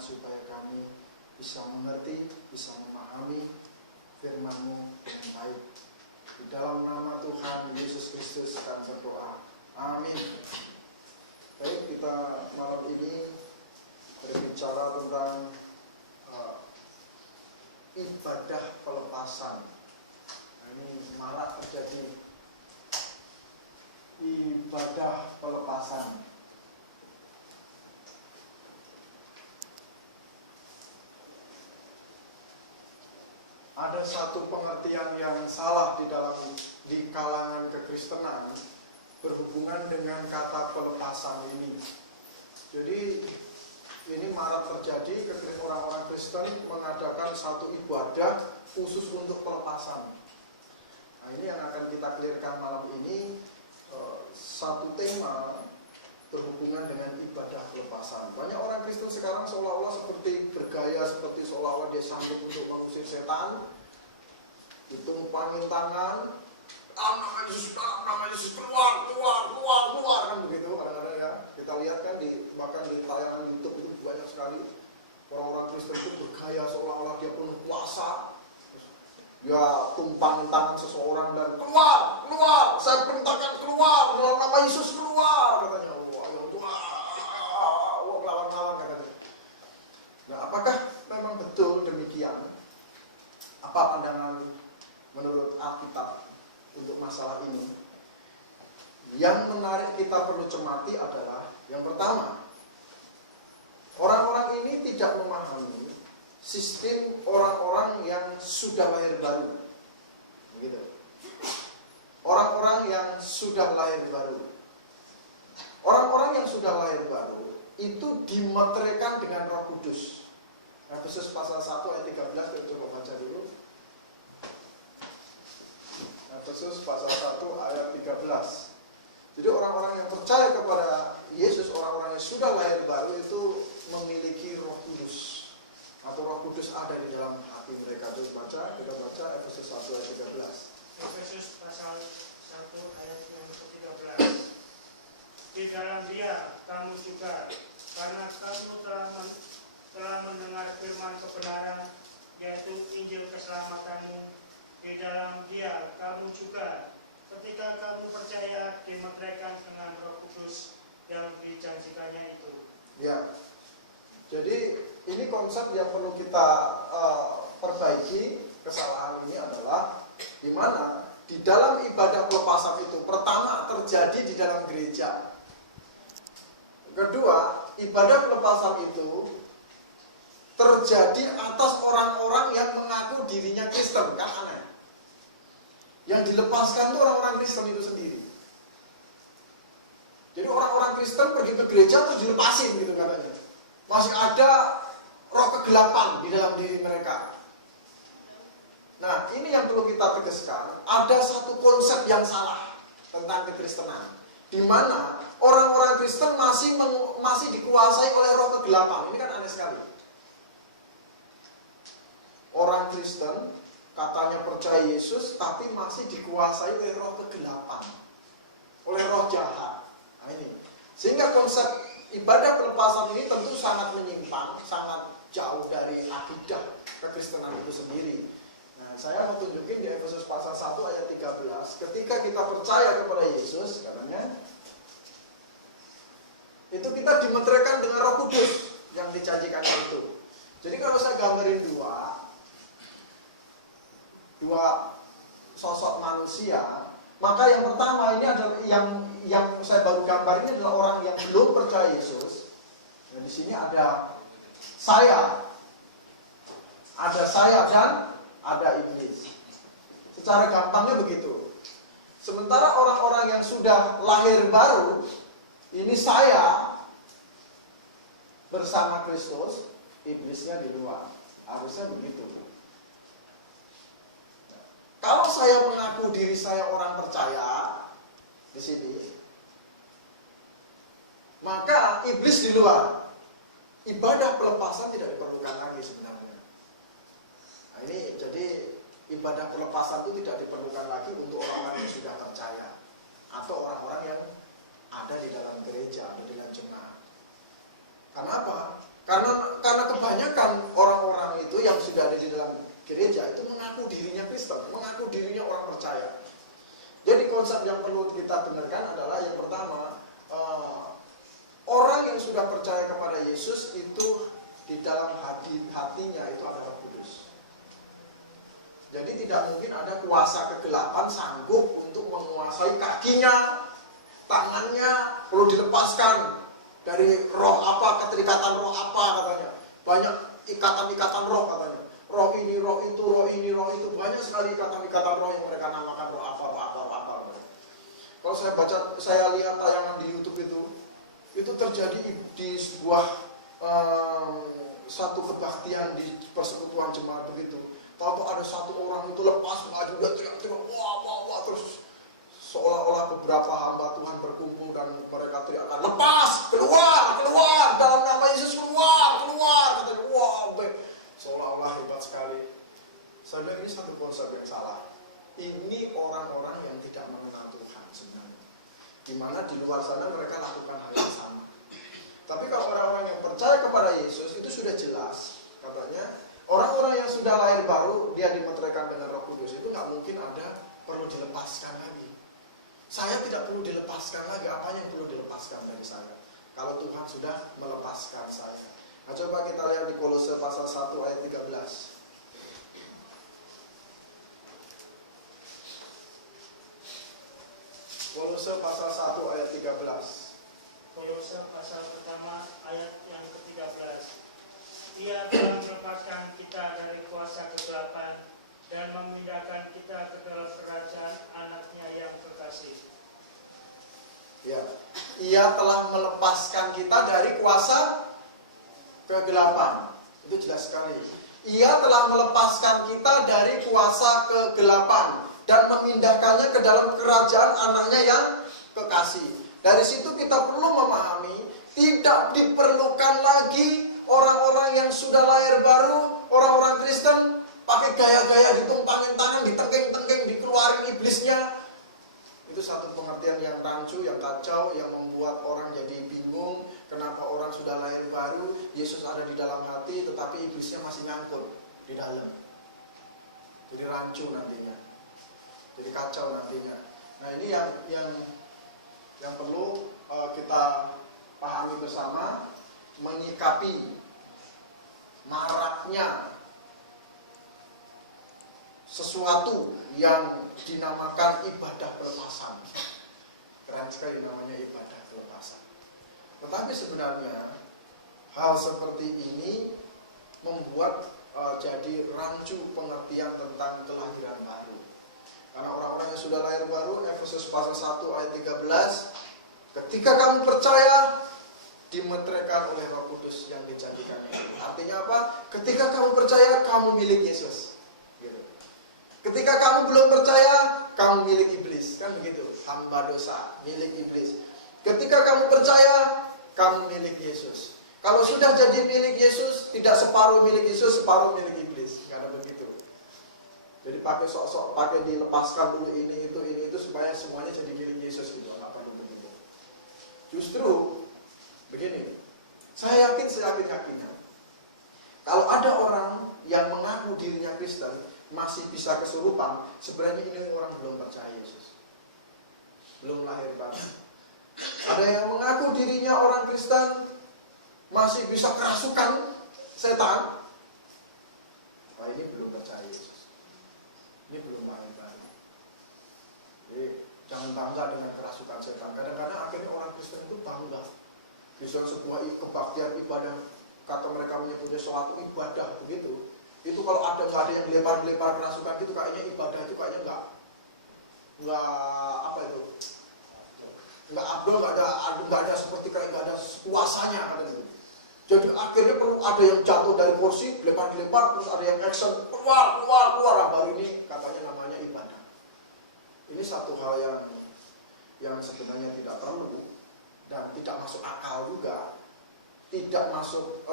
Tuhan supaya kami bisa mengerti, bisa memahami firman-Mu dengan baik. Di dalam nama Tuhan Yesus Kristus kami berdoa. Amin. Baik, kita malam ini berbicara tentang ibadah pelepasan. Nah, ini malah terjadi ibadah pelepasan. Ada satu pengertian yang salah di kalangan kekristenan berhubungan dengan kata pelepasan ini. Jadi ini marak terjadi ketika orang-orang Kristen mengadakan satu ibadah khusus untuk pelepasan. Nah, ini yang akan kita clearkan malam ini, satu tema berhubungan dengan ibadah pelepasan. Banyak orang Kristen sekarang seolah-olah seperti bergaya, seperti seolah-olah dia sanggup untuk mengusir setan. Ditumpangin tangan, nama Yesus keluar, kan begitu kadang-kadang ya. Kita lihat kan bahkan di tayangan YouTube itu banyak sekali orang-orang Kristen itu bergaya seolah-olah dia penuh kuasa. Ya, tumpangin tangan seseorang dan keluar, saya perintahkan keluar dalam nama Yesus, keluar katanya. Lawan-lawan katanya. Nah, apakah memang betul demikian? Apa pandangan menurut Alkitab untuk masalah ini? Yang menarik kita perlu cermati adalah yang pertama, orang-orang ini tidak memahami sistem orang-orang yang sudah lahir baru. Begitu. Orang-orang yang sudah lahir baru. Orang-orang yang sudah lahir baru itu dimeteraikan dengan Roh Kudus. Efesus pasal 1 ayat 13, kita coba baca dulu. Efesus pasal 1 ayat 13. Jadi orang-orang yang percaya kepada Yesus, orang-orang yang sudah lahir baru itu memiliki Roh Kudus. Atau Roh Kudus ada di dalam hati mereka. Terus kita baca Efesus 1 ayat 13. Efesus pasal 1 ayat yang ke-13. Di dalam Dia kamu juga, karena kamu telah mendengar firman kebenaran, yaitu Injil keselamatanmu. Di dalam Dia kamu juga, ketika kamu percaya, dimeteraikan dengan Roh Kudus yang dijanjikannya itu. Ya, jadi ini konsep yang perlu kita perbaiki. Kesalahan ini adalah di mana di dalam ibadah pelepasan itu pertama terjadi di dalam gereja. Kedua, ibadah pelepasan itu terjadi atas orang-orang yang mengaku dirinya Kristen, kan aneh. Yang dilepaskan itu orang-orang Kristen itu sendiri. Jadi orang-orang Kristen pergi ke gereja terus dilepasin gitu katanya. Masih ada roh kegelapan di dalam diri mereka. Nah, ini yang perlu kita tegaskan. Ada satu konsep yang salah tentang kekristenan, di mana orang-orang Kristen masih dikuasai oleh roh kegelapan. Ini kan aneh sekali. Orang Kristen katanya percaya Yesus, tapi masih dikuasai oleh roh kegelapan, oleh roh jahat. Nah, ini. Sehingga konsep ibadah pelepasan ini tentu sangat menyimpang, sangat jauh dari akidah kekristenan itu sendiri. Nah, saya mau tunjukin di Efesus pasal 1 ayat 13, ketika kita percaya kepada Yesus, katanya, itu kita dimeteraikan dengan Roh Kudus yang dijanjikannya itu. Jadi kalau saya gambarin dua sosok manusia, maka yang pertama ini adalah yang saya baru gambar ini adalah orang yang belum percaya Yesus. Nah, di sini ada saya dan ada iblis. Secara gampangnya begitu. Sementara orang-orang yang sudah lahir baru, ini saya bersama Kristus, iblisnya di luar. Harusnya begitu. Kalau saya mengaku diri saya orang percaya di sini, maka iblis di luar. Ibadah pelepasan tidak diperlukan lagi sebenarnya. Nah, ini jadi ibadah pelepasan itu tidak diperlukan lagi untuk orang-orang yang sudah percaya atau orang-orang yang ada di dalam gereja, ada di dalam jemaat. Karena apa? Karena mengaku dirinya Kristen, mengaku dirinya orang percaya. Jadi konsep yang perlu kita dengarkan adalah yang pertama, orang yang sudah percaya kepada Yesus itu di dalam hatinya itu ada Roh Kudus. Jadi tidak mungkin ada kuasa kegelapan sanggup untuk menguasai kakinya, tangannya, perlu dilepaskan dari roh apa, keterikatan roh apa katanya. Banyak ikatan-ikatan roh katanya. Roh ini, roh itu, roh ini, roh itu. Banyak sekali ikatan-ikatan roh yang mereka namakan roh apa. Kalau saya lihat tayangan di YouTube itu terjadi di sebuah satu kebaktian di persekutuan jemaat begitu. Tahu ada satu orang itu lepas maju dan teriak-teriak wah terus seolah-olah beberapa hamba Tuhan berkumpul dan mereka teriakkan lepas, keluar dalam nama Yesus, keluar katanya. Wow, seolah-olah hebat sekali. Saya bilang ini satu konsep yang salah. Ini orang-orang yang tidak mengenal Tuhan sebenarnya. Di mana di luar sana mereka lakukan hal yang sama. Tapi kalau orang-orang yang percaya kepada Yesus itu sudah jelas katanya. Orang-orang yang sudah lahir baru, dia dimeteraikan dengan Roh Kudus itu nggak mungkin ada perlu dilepaskan lagi. Saya tidak perlu dilepaskan lagi. Apa yang perlu dilepaskan dari saya? Kalau Tuhan sudah melepaskan saya. Nah, coba kita lihat di Kolose pasal 1 ayat 13. Kolose pasal 1 ayat 13. Kolose pasal pertama ayat yang ke-13. Dia telah melepaskan kita dari kuasa kegelapan dan memindahkan kita ke dalam kerajaan anaknya yang kekasih. Ya, ia telah melepaskan kita dari kuasa kegelapan. Itu jelas sekali. Ia telah melepaskan kita dari kuasa kegelapan dan memindahkannya ke dalam kerajaan anaknya yang kekasih. Dari situ kita perlu memahami, tidak diperlukan lagi orang-orang yang sudah lahir baru, orang-orang Kristen, pakai gaya-gaya ditumpangin tangan, ditengking-tengking, dikeluarin iblisnya. Itu satu pengertian yang rancu, yang kacau, yang membuat orang jadi bingung. Kenapa orang sudah lahir baru, Yesus ada di dalam hati, tetapi iblisnya masih ngangkut di dalam. Jadi rancu nantinya. Jadi kacau nantinya. Nah ini yang perlu kita pahami bersama, menyikapi maraknya sesuatu yang dinamakan ibadah pelepasan. Keren sekali namanya ibadah pelepasan. Tetapi sebenarnya hal seperti ini membuat jadi rancu pengertian tentang kelahiran baru. Karena orang-orang yang sudah lahir baru, Efesus pasal 1 ayat 13, ketika kamu percaya, dimeteraikan oleh Roh Kudus yang dijanjikannya. Artinya apa? Ketika kamu percaya, kamu milik Yesus. Gitu. Ketika kamu belum percaya, kamu milik iblis. Kan begitu, hamba dosa, milik iblis. Ketika kamu percaya, kamu milik Yesus. Kalau sudah jadi milik Yesus, tidak separuh milik Yesus, separuh milik iblis. Karena begitu. Jadi pakai sok-sok, pakai dilepaskan dulu ini itu supaya semuanya jadi milik Yesus gitu. Nggak perlu begitu. Justru begini, saya yakinnya kalau ada orang yang mengaku dirinya Kristen masih bisa kesurupan, sebenarnya ini orang belum percaya Yesus, belum lahir baru. Ada yang mengaku dirinya orang Kristen masih bisa kerasukan setan, nah ini belum percaya Yesus, ini belum lahir baru. Jadi jangan bangga dengan kerasukan setan. Kadang-kadang akhirnya orang Kristen itu bangga. Bisa sebuah kebaktian ibadah, kata mereka menyebutnya suatu ibadah begitu. Itu kalau nggak ada yang gelempar kerasukan itu kayaknya ibadah itu kayaknya nggak apa itu, nggak abdul, nggak ada seperti kayak nggak ada kuasanya ada gitu. Jadi akhirnya perlu ada yang jatuh dari kursi, gelempar, terus ada yang action keluar, baru ini katanya namanya ibadah. Ini satu hal yang sebenarnya tidak perlu. Dan tidak masuk akal juga, tidak masuk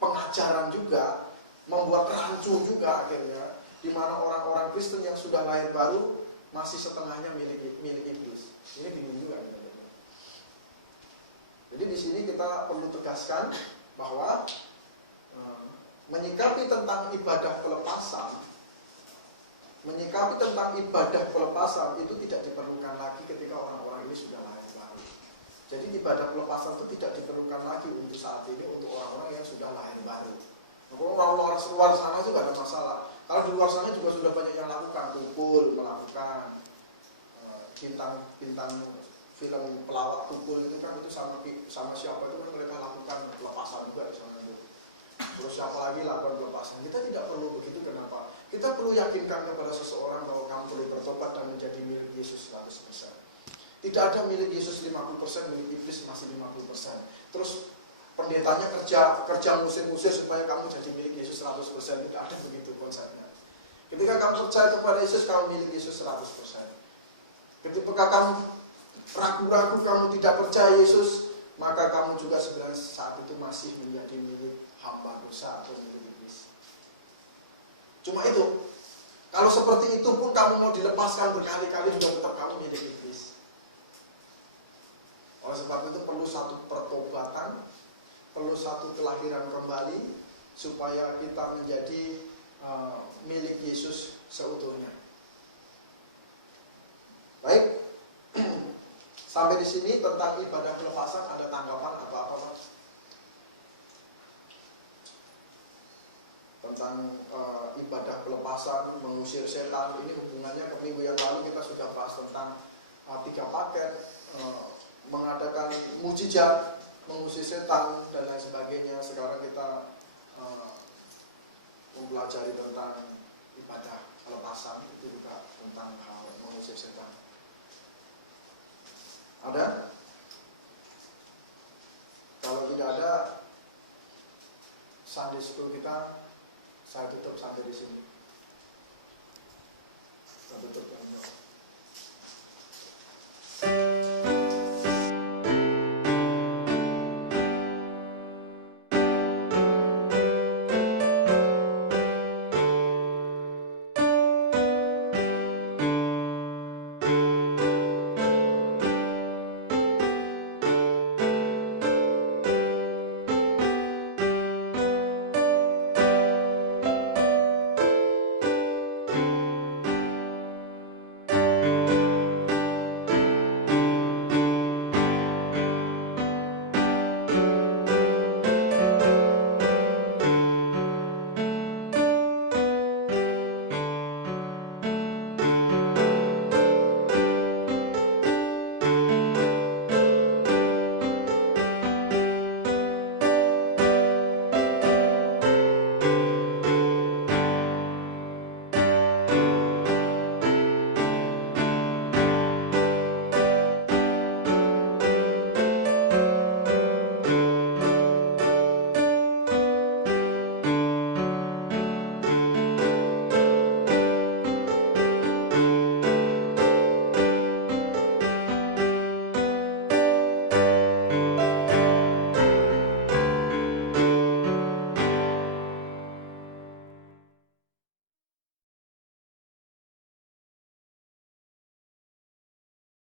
pengajaran juga, membuat rancu juga akhirnya, di mana orang-orang Kristen yang sudah lahir baru masih setengahnya milik iblis. Ini bingung juga gitu. Jadi di sini kita perlu tegaskan bahwa menyikapi tentang ibadah pelepasan, itu tidak diperlukan lagi ketika orang-orang ini sudah lahir baru. Jadi ibadah pelepasan itu tidak diperlukan lagi untuk saat ini untuk orang-orang yang sudah lahir baru. Kalau orang luar sana juga ada masalah. Kalau di luar sana juga sudah banyak yang lakukan, kumpul, melakukan bintang film pelawak kumpul itu kan, itu sama siapa itu kan mereka lakukan pelepasan juga di sana. Terus siapa lagi lakukan pelepasan? Kita tidak perlu begitu. Kenapa? Kita perlu yakinkan kepada seseorang bahwa kamu perlu bertobat dan menjadi milik Yesus 100%. Tidak ada milik Yesus 50%, milik iblis masih 50%. Terus pendetanya kerja musir-musir supaya kamu jadi milik Yesus 100%. Tidak ada begitu konsepnya. Ketika kamu percaya kepada Yesus, kamu milik Yesus 100%. Ketika kamu ragu-ragu, kamu tidak percaya Yesus, maka kamu juga sebenarnya saat itu masih menjadi milik hamba dosa atau milik iblis. Cuma itu, kalau seperti itu pun kamu mau dilepaskan berkali-kali juga tetap kamu milik iblis. Oleh sebab itu perlu satu pertobatan, perlu satu kelahiran kembali supaya kita menjadi milik Yesus seutuhnya. Baik, sampai di sini tentang ibadah pelepasan ada tanggapan atau apa, Mas? Tentang ibadah pelepasan, mengusir setan, ini hubungannya ke minggu yang lalu kita sudah bahas tentang 3 paket, mengadakan mujizat, mengusir setan dan lain sebagainya. Sekarang kita mempelajari tentang ibadah pelepasan, itu juga tentang hal mengusir setan. Ada? Kalau tidak ada, Sunday school kita saya tutup sampai di sini. Kita tutup.